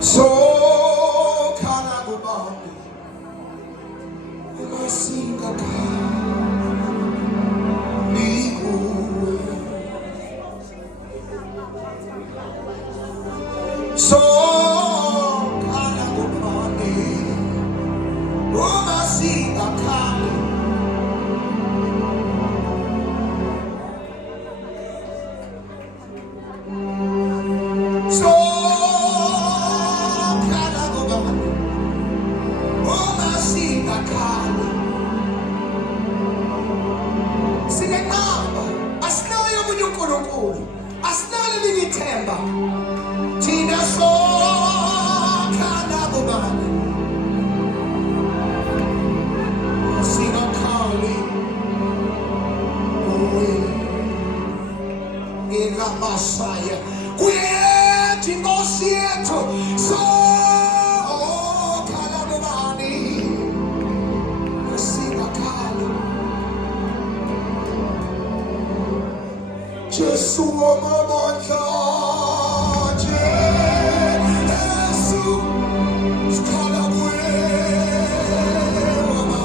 So Kalabubani, Umasinga Kaligu. So Kalabubani, Umasinga Kali. So Asnali lingithemba thina soKhalabubani singakhali ngelamashaya kuyethi Nkosi yethu soKhalabubani singakhali Jesu wamamandla Jesu sikhala kuye mama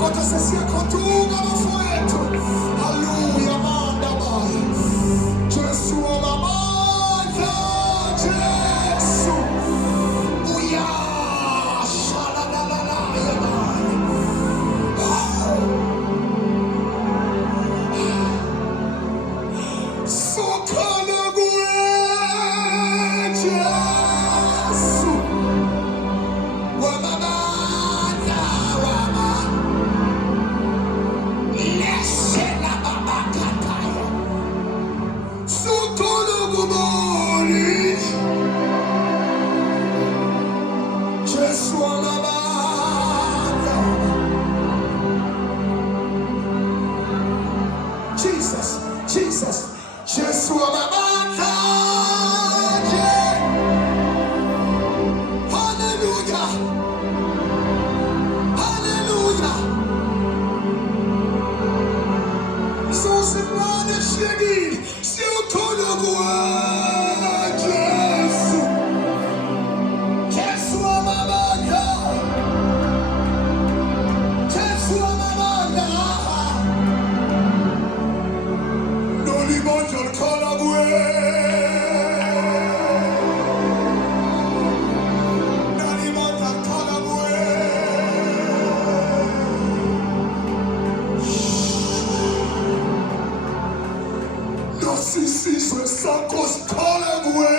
kodwa sesiyakhothuka bafowethu haleluya manda bayi Jesu wamamandla Jesu uyashalalala bayi Sokhala kuwe Jesu wamamandla wama leshela babakhathaya Sokhala kuboni Jesu wamamandla Jesus Jesus Jesu wamamandla Hallelujah Hallelujah Sosimane shegi Siyokholwa kuwe Jesu Jesu wamamandla Jesu wamamandla Nolibonja likhala kuwe Nolibonja likhala kuwe Nosisizwe sakho sikhala kuwe